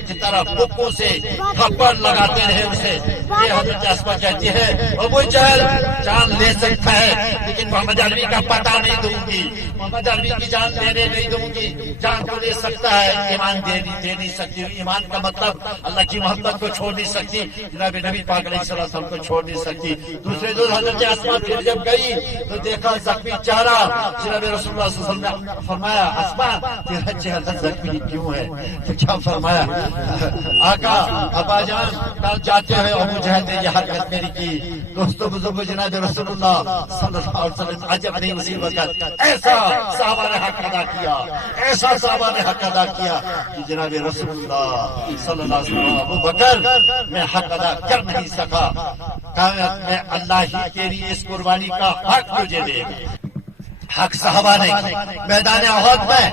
کی طرح بکوں سے تھپڑ لگاتے رہے اسے. یہ حضرت اسماء کہتی ہے ابو جہل جان لے سکتا ہے لیکن محمد عربی کا پتہ نہیں دوں گی. محمد محمد عربی کی جان لینے نہیں دوں گی. جان تو لے سکتا ہے, ایمان دے نہیں سکتی. ایمان کا مطلب اللہ کی محبت کو چھوڑ نہیں سکتی, جناب نبی پاک علیہ السلام کو چھوڑ نہیں سکتی. دوسرے دو حضرت اسما پھر جب گئی تو دیکھا زخمی چہرہ. جناب رسول اللہ صلی اللہ علیہ وسلم نے فرمایا اسما تیرا چہرہ زخمی کیوں ہے؟ تو کیا فرمایا, آقا ابا جان کل جاتے ہوئے ابو جہل نے یہ حرکت میری کی. دوستو بزرگو, جناب رسول اللہ صلی اللہ علیہ وسلم عجب نہیں اسی وقت ایسا صحابہ نے حق ادا کیا, ایسا صحابہ نے حق ادا کیا کہ جناب رسول اللہ صلی اللہ علیہ وسلم ابو بکر میں حق ادا کر نہیں سکا. قیامت میں اللہ ہی تیری اس قربانی کا حق تجھے دے. حق صحابہ نے میدان احد میں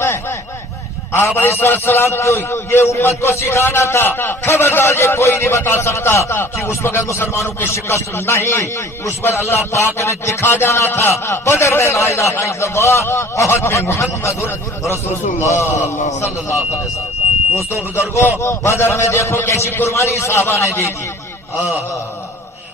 آپ علیہ السلام کو یہ امت کو سکھانا تھا. خبردار یہ کوئی نہیں بتا سکتا کہ اس وقت مسلمانوں کی شکست نہیں, اس پر اللہ پاک نے دکھا جانا تھا. بدر میں لا الہ الا اللہ, احد میں محمد رسول اللہ صلی اللہ علیہ وسلم. دوستوں بزرگوں, بدر میں دیکھو کیسی قربانی صحابہ نے دی تھی.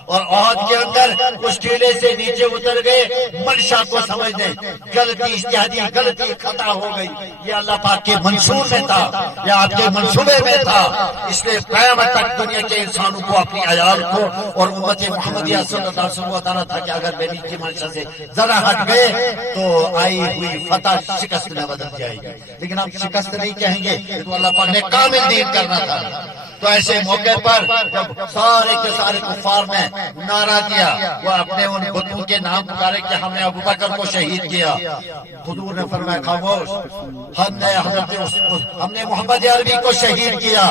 اور عہد کے اندر اس ٹیلے سے نیچے اتر گئے. منشا کو سمجھنے غلطی اجتہادی غلطی خطا ہو گئی. یہ اللہ پاک کے منصور میں تھا, یہ آپ کے منصوبے میں تھا. اس لیے قیامت تک دنیا کے انسانوں کو, اپنی عیال کو اور امت محمدیہ صلی اللہ علیہ وسلم کو بتانا تھا کہ اگر نبی کی منشا سے ذرا ہٹ گئے تو آئی ہوئی فتح شکست میں بدل جائے گی. لیکن ہم شکست نہیں کہیں گے, تو اللہ پاک نے کامل دین کرنا تھا. تو ایسے موقع پر جب سارے کے سارے کفار نے نعرہ دیا, وہ اپنے ان بتوں کے نام پکارے کہ ہم نے ابو بکر کو شہید کیا. حضور نے فرمایا خاموش, ہم نے محمد عربی کو شہید کیا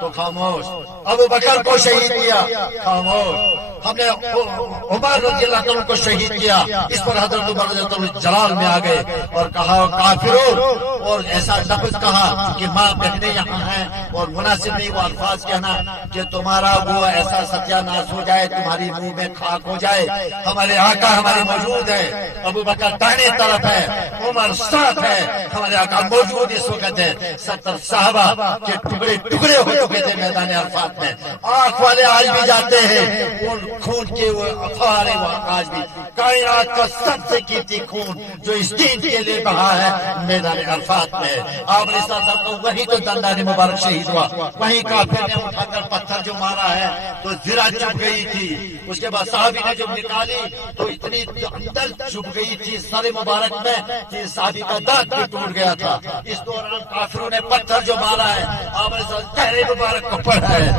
تو خاموش. ابو بکر کو شہید کیا خاموش. ہم نے عمر رضی اللہ عنہ کو شہید کیا. اس پر حضرت عمر رضی اللہ عنہ جلال میں آ گئے اور کہا کافرون, اور ایسا لفظ کہا کہ ماں بہنیں یہاں ہیں اور مناسب نہیں وہ الفاظ کہنا کہ تمہارا وہ ایسا ستیہ ناش ہو جائے, تمہاری منہ میں خاک ہو جائے. ہمارے آقا ہمارے موجود ہے, ابو بکر دائیں طرف ہے, عمر ساتھ ہے, ہمارے آقا موجود اس وقت ہے. 70 صحابہ کے ٹکڑے ٹکڑے ہو چکے تھے میدان عرفات میں. آنکھ والے آج بھی جاتے ہیں, ان خون کے وہ افارے وہ آج بھی. کائنات کا سب سے قیمتی خون جو اس دین کے لیے بہا ہے میدان عرفات میں. آپ نے صاحب کو وہی تو دندان مبارک شہید ہوا, وہیں کافر نے اٹھا کر پتھر جو مارا ہے تو زرا چپ گئی تھی. اس کے بعد صحابی نے جب نکالی تو اتنی اندر چپ گئی تھی سر مبارک میں کہ صحابی کا دانت بھی ٹوٹ گیا تھا. اس دوران کافروں نے پتھر جو مارا ہے آپ نے چہرے مبارک کو پڑھا ہے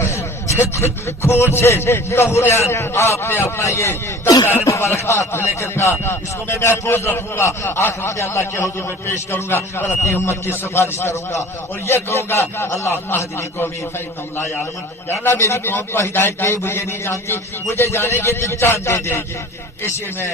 خون سے. آپ نے اپنا یہ دندان مبارک ہاتھ لے کر کہا اس کو میں محفوظ رکھوں گا, آخر میں اللہ کے حضور میں پیش کروں گا اور اپنی امت کی سفارش کروں گا اور یہ کہوں گا اللہ اہدنی قومی فانہم لا یعلمون. یا اللہ میری قوم کو ہدایت دے, مجھے نہیں جانتی, مجھے جانے کی تو جان دے دے گی. اسی میں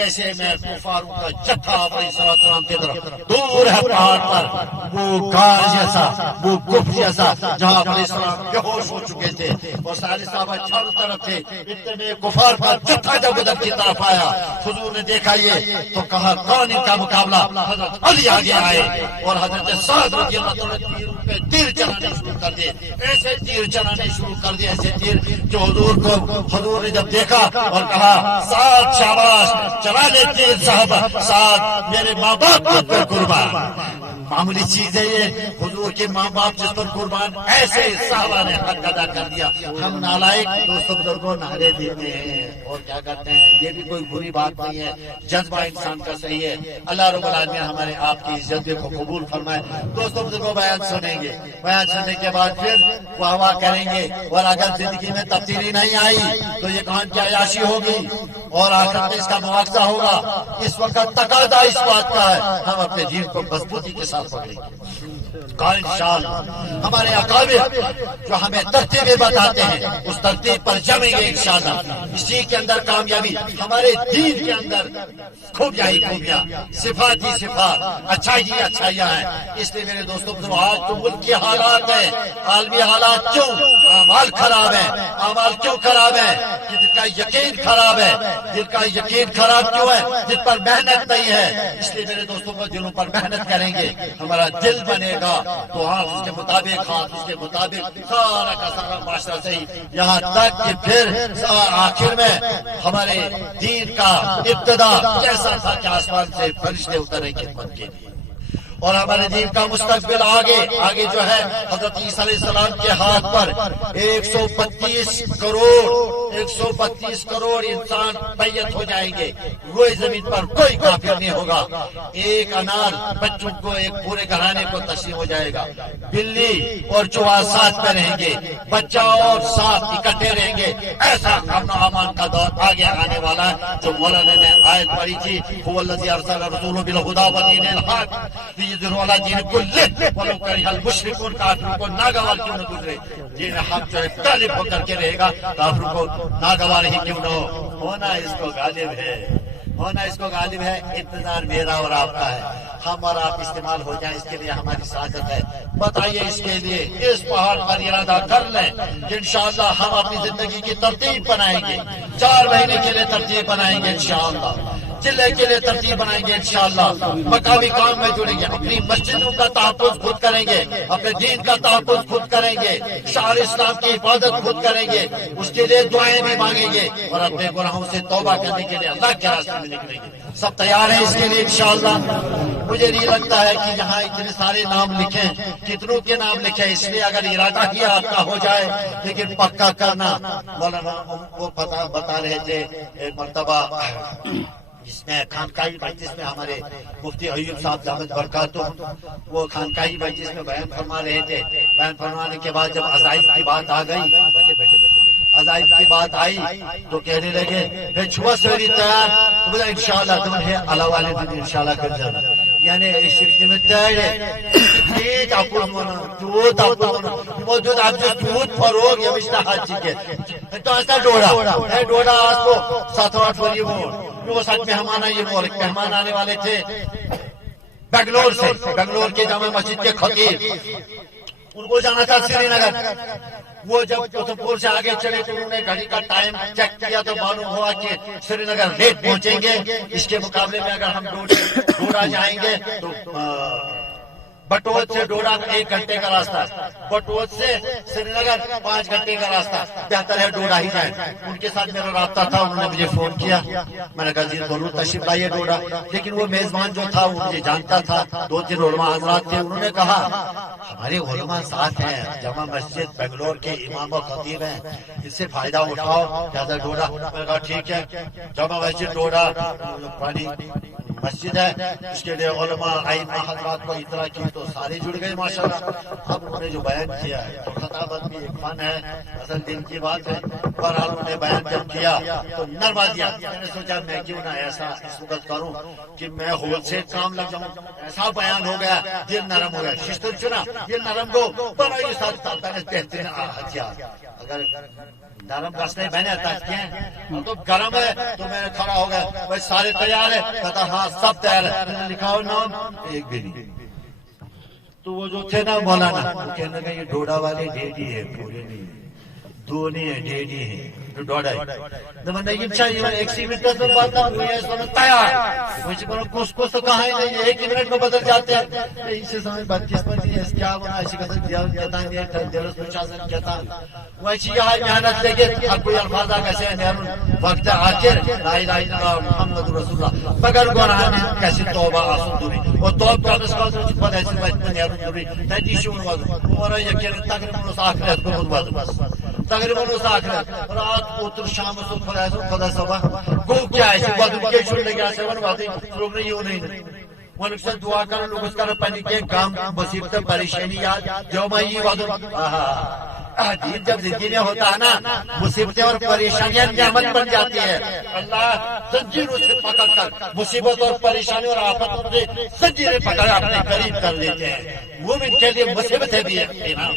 ایسے میں کفاروں کا جتھا علیہ السلام کی طرف دور ہے پہاڑ پر, وہ گار جیسا وہ گفت جیسا جہاں علیہ السلام بے ہوش ہو چکے تھے اور سارے صحابہ چاروں طرف تھے. اتنے میں کفار کا جتھا جب ادھر کی طرف آیا, حضور نے دیکھا یہ تو کہا کون ان کا مقابلہ. حضرت علی آگے آئے اور حضرت سعد رضی اللہ عنہ پہ تیر چلانے شروع کر دیے. ایسے تیر چلانے شروع کر دیے, ایسے تیر جو حضور نے جب دیکھا اور کہا سعد شاباش, چلا لے تیر صاحب, سعد میرے ماں باپ پر قربان. معمولی چیز ہے یہ, حضور کے ماں باپ جس پر قربان. ایسے صحابہ نے حق ادا کر دیا. ہم نالائق دوستوں بزرگوں نعرے دیتے ہیں اور کیا کرتے ہیں, یہ بھی کوئی بری بات نہیں ہے, جذبہ انسان کا صحیح ہے. اللہ رب العالمین ہمارے آپ کی جذبے کو قبول فرمائے. دوستوں بزرگوں بیان سنیں گے, بیان سننے کے بعد پھر واہ کریں گے, اور اگر زندگی میں تبدیلی نہیں آئی تو یہ کہاں کی عیاشی ہوگی اور آخر میں اس کا مواخذہ ہوگا. اس وقت تقاضا اس بات کا ہے ہم اپنے دین کو مضبوطی کے ساتھ پکڑیں گے. انشاءاللہ ہمارے اکابر جو ہمیں ترتیبیں بتاتے ہیں اس ترتیب پر جمیں گے انشاءاللہ. اسی کے اندر کامیابی, ہمارے دین کے اندر خوبیاں ہی خوبیاں, صفات ہی صفات, اچھائی ہی اچھائیاں ہیں. اس لیے میرے دوستوں آج تو ملک کے حالات ہیں, عالمی حالات کیوں, اعمال خراب ہیں. اعمال کیوں خراب ہیں کہ جس کا یقین خراب ہے, جن کا یقین خراب کیوں ہے، جن پر محنت نہیں ہے. اس لیے میرے دوستوں کو دلوں پر محنت کریں گے، ہمارا دل بنے گا تو آنکھ اس کے مطابق، ہاتھ اس کے مطابق، سارا کا سارا معاشرہ صحیح، یہاں تک کہ پھر آخر میں ہمارے دین کا ابتدا کیسا تھا کہ آسمان سے فرشتے اترے خدمت کے لیے، اور ہمارے دین کا مستقبل آگے جو ہے حضرت عیسیٰ علیہ السلام کے ہاتھ پر 132 کروڑ انسان بیعت ہو جائیں گے. روئے زمین پر کوئی کافر نہیں ہوگا. ایک انار بچوں کو، ایک پورے گھرانے کو تقسیم ہو جائے گا. بلی اور چوہا ساتھ میں رہیں گے، بچہ اور ساتھ اکٹھے رہیں گے. ایسا امن و امان کا دور آگے آنے والا ہے. جو مولانا نے آیت پڑھی تھی، هو الذی ارسل رسولہ بالہدی ودین الحق لیظہرہ علی الدین کلہ ولو کرہ المشرکون. کافروں کو ناگوار کیوں نہ گزرے، دین حق جو ہے غالب ہو کر کے رہے گا. کافروں کو ناگوار ہی کیوں نہ ہو، ہونا اس کو غالب ہے، ہونا اس کو غالب ہے. انتظار میرا اور آپ کا ہے. ہم اور آپ استعمال ہو جائیں، اس کے لیے ہماری سعادت ہے. بتائیے اس کے لیے اس پہاڑ پر ارادہ کر لیں کہ انشاءاللہ ہم اپنی زندگی کی ترتیب بنائیں گے. 4 مہینے کے لیے ترتیب بنائیں گے انشاءاللہ. ضلع کے لیے ترتیب بنائیں گے انشاءاللہ. مقامی کام میں جڑیں گے، اپنی مسجدوں کا تحفظ خود کریں گے، اپنے دین کا تحفظ خود کریں گے، شعائر اسلام کی حفاظت خود کریں گے. اس کے لیے دعائیں بھی مانگیں گے اور اپنے گناہوں سے توبہ کرنے کے لیے اللہ کے راستے میں نکلیں گے. سب تیار ہیں اس کے لیے انشاءاللہ؟ مجھے نہیں لگتا ہے کہ یہاں اتنے سارے نام لکھیں، کتنوں کے نام لکھیں. اس لیے اگر ارادہ کیا آپ کا ہو جائے، لیکن پکا کرنا. مولانا وہ بتا رہے تھے ایک مرتبہ جس میں خانقاہی مجلس میں ہمارے مفتی ایوب صاحب دامت برکاتہ وہ خانقاہی مجلس میں بیان فرما رہے تھے. بیان فرمانے کے بعد جب عزائز کی بات آ گئی، عزائز کی بات آئی تو کہنے لگے میں چھوا سوری تیار. تو بولا انشاءاللہ تمہیں علاوہ والے دن انشاءاللہ کر جانا. یعنی شرکی میں تیار ہے. ایک اپور مونا دوت اپور مونا موجود آپ جو دوت فروغ یہ مشتہ حاجی کے تو ایسا ڈوڑا آس کو 7-8 وری مور. وہ ساتھ مہمان آنے والے تھے بنگلور سے، بنگلور کے جامع مسجد کے خطیب. ان کو جانا تھا سری نگر. وہ جب کوتھمپور سے آگے چلے تو انہوں نے گھڑی کا ٹائم چیک کیا تو معلوم ہوا کہ سری نگر لیٹ پہنچیں گے. اس کے مقابلے میں اگر ہم ڈوڈا جائیں گے تو بٹوت سے ڈوڈا 1 گھنٹے کا راستہ، بٹوت سے سری نگر 5 گھنٹے کا راستہ. بہتر ہے ڈوڈا ہی جائیں. ان کے ساتھ میرا رابطہ تھا، انہوں نے مجھے فون کیا. میں نے کہا جی ضرور تشریف لائیے ڈوڈا. لیکن وہ میزبان جو تھا وہ مجھے جانتا تھا. 2-3 علماء حضرات تھے. انہوں نے کہا ہمارے علماء ساتھ ہیں، جامع مسجد بنگلور کے امام و خطیب ہیں، اس سے فائدہ اٹھاؤ. لہٰذا ڈوڈا. میں نے کہا ٹھیک ہے. جامع مسجد ڈوڈا پانی مسجد ہے، اس کے لیے علماء ائمہ حضرات کو اطلاع کی تو سارے جڑ گئے ماشاءاللہ. اب انہوں نے جو بیان کیا ہے تو خطابت بھی ایک فن ہے، اصل دن کی بات ہے. بہرحال انہوں نے بیان جب کیا تو نرما دیا. میں نے سوچا میں کیوں نہ ایسا اس وقت کروں کہ میں ہول سے کام لگ جاؤں. ایسا بیان ہو گیا، دل نرم ہو گیا. ششتر چنا دل نرم کو بڑا یہ ساتھ بہترین ہتھیار. اگر نرم رستے بنے تاکہ تو گرم ہے تو میں کھڑا ہو گیا. بھائی سارے تیار ہے؟ کہتا ہاں سب تیار ہے. میں نے لکھا ہو نام ایک بھی نہیں. تو وہ جو تھے نا مولانا وہ کہنے لگا یہ ڈوڈا والے ڈیڈی ہے، پورے نہیں 2 نہیں ہے، ڈیڈی ہے ڈوڈا ہے. میں نہیں چاہیے 1 منٹ کا بات تیار. مجھے بولو کس تو کہاں ہے 1 منٹ میں بدل جاتے ہیں. اسے سمجھ بدقسمتی ہے کیا بنا اسی کا دلس پرشاسن کہتا وہ یہاں محنت لے کے اب کوئی الفاظ کیسے وقت آخر لا الہ الا اللہ محمد رسول اللہ مگر گناہ نے کیسے توبہ آسن دوری اور توب کرنس کا خدا سے بچپن نیرون دوری نتیشون وضو اور یقین تقریباً اس آخرت کو وضو بس تقریباً اس آخرت رات اوتر شام اس خدا صبح گو کیا ہے وضو کے چھوڑ لگا سے ون وضو لوگ نے یوں نہیں وہ سے دعا کرو لوگ اس کا پانی کے غم مصیبت پریشانی یاد جو میں یہ وضو دین جب زندگی میں ہوتا ہے نا مصیبتیں اور پریشانیاں نعمت بن جاتی ہے. اللہ زنجیروں سے پکڑ کر مصیبت اور پریشانی اور آفت سے زنجیریں پکڑ اپنے قریب کر لیتے ہیں. مومن کے لیے مصیبتیں بھی انعام،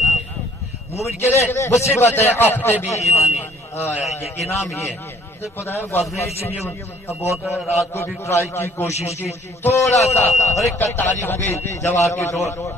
مومن کے لیے مصیبت ہے آفتیں بھی ایمانی یہ انعام ہی ہے. خدا ہے وزنی چنی بہت رات کو بھی ٹرائی کی کوشش کی تھوڑا سا حرکت تاری ہو گئی جب آپ کی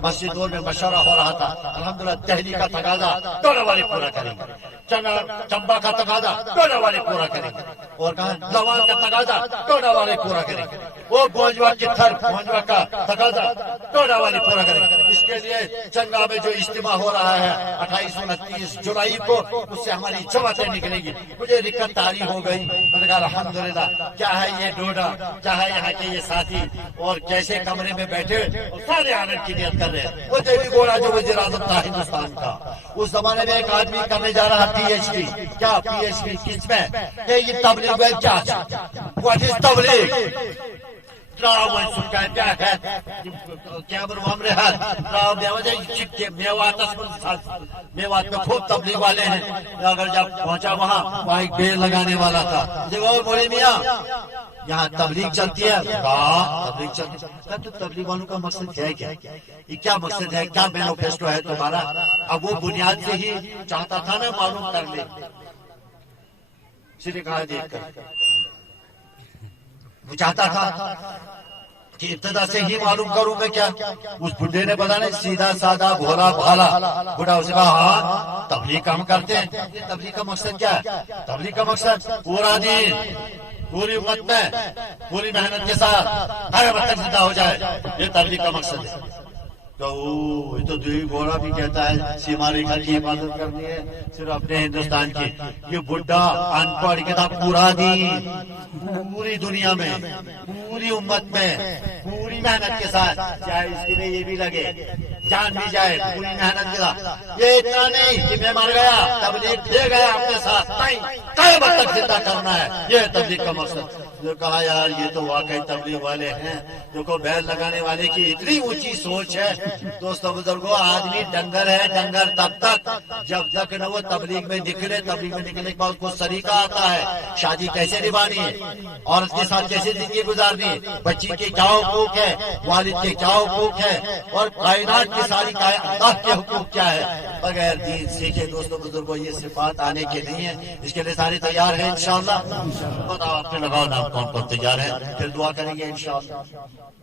مسجد دور میں مشورہ ہو رہا تھا الحمدللہ دہلی کا تقاضا ٹولا والے پورا کریں گے چمبا کا تقاضا ٹولا والے پورا کریں گے اور کہاں لوان کا تقاضا ٹولا والے پورا کریں گے وہ گوجوا کی تھر گوجوا کا تقاضا ٹولا والے پورا کریں گے اس کے لیے چنگا میں جو اجتماع ہو رہا ہے 28-29 جولائی کو اس سے ہماری جماعتیں نکلیں گی مجھے رکت تاری ہو گئی میں نے کہا الحمدللہ کیا ہے یہ ڈوڈا کیا ہے یہاں کے یہ ساتھی اور کیسے کمرے میں بیٹھے سارے آنند کی نیت کر رہے ہیں وہ دیوی گوڑا جو وزیر اعظم تھا ہندوستان کا اس زمانے میں ایک آدمی کرنے جا رہا پی ایچ ڈی کیا پی ایچ ڈی کس میں کہ یہ تبلیغ ہے کیا واٹ از تبلیغ میوات میں خوب تبلیغ والے ہیں اگر جب پہنچا وہاں ایک بیر لگانے والا تھا بولے میاں یہاں تبلیغ چلتی ہے تبلیغ چلتی ہے تو تبلیغ والوں کا مقصد ہے کیا یہ کیا مقصد ہے کیا مینیفیسٹو ہے تمہارا اب وہ بنیاد سے ہی چاہتا تھا نا معلوم کر لے کہا دیکھ کر وہ چاہتا تھا کہ ابتدا سے ہی معلوم کروں میں کیا اس بڈھے نے بتانا سیدھا سادہ بھولا بھالا بڑھا اسے کہا ہاں تبلیغ ہم کرتے ہیں یہ تبلیغ کا مقصد کیا ہے تبلیغ کا مقصد پورا دین پوری امت میں پوری محنت کے ساتھ ہر وقت زندہ ہو جائے یہ تبلیغ کا مقصد ہے یہ تو دیوی گھوڑا بھی کہتا ہے سیما ریکھا کی حفاظت کرنی ہے صرف اپنے ہندوستان کی یہ بڈھا ان پڑھ کے تھا پورا دین پوری دنیا میں پوری امت میں پوری محنت کے ساتھ چاہے اس کے لیے یہ بھی لگے جان بھی جائے پوری محنت کے ساتھ یہ اتنا نہیں کہ میں مر گیا تبلیغ دے گیا اپنے ساتھ قیامت تک زندہ کرنا ہے یہ تبلیغ کا مقصد جو کہا یار یہ تو واقعی تبلیغ والے ہیں جو کو بیل لگانے والے کی اتنی اونچی سوچ ہے دوستو بزرگوں آدمی ڈنگر ہے ڈنگر تب تک جب تک نہ وہ تبلیغ میں نکلے تبلیغ میں نکلنے کے بعد کو طریقہ آتا ہے شادی کیسے نبھانی ہے عورت کے ساتھ کیسے زندگی گزارنی ہے بچی کے کیا حقوق ہے والد کے کیا حقوق ہے اور کائنات کی ساری اللہ کے حقوق کیا ہے بغیر دین سیکھے دوستو بزرگوں یہ صفات آنے کے نہیں ہے اس کے لیے سارے تیار ہیں انشاءاللہ بتاؤ آپ نے لگاؤ نام کون کون تیار ہے پھر دعا کریں گے انشاءاللہ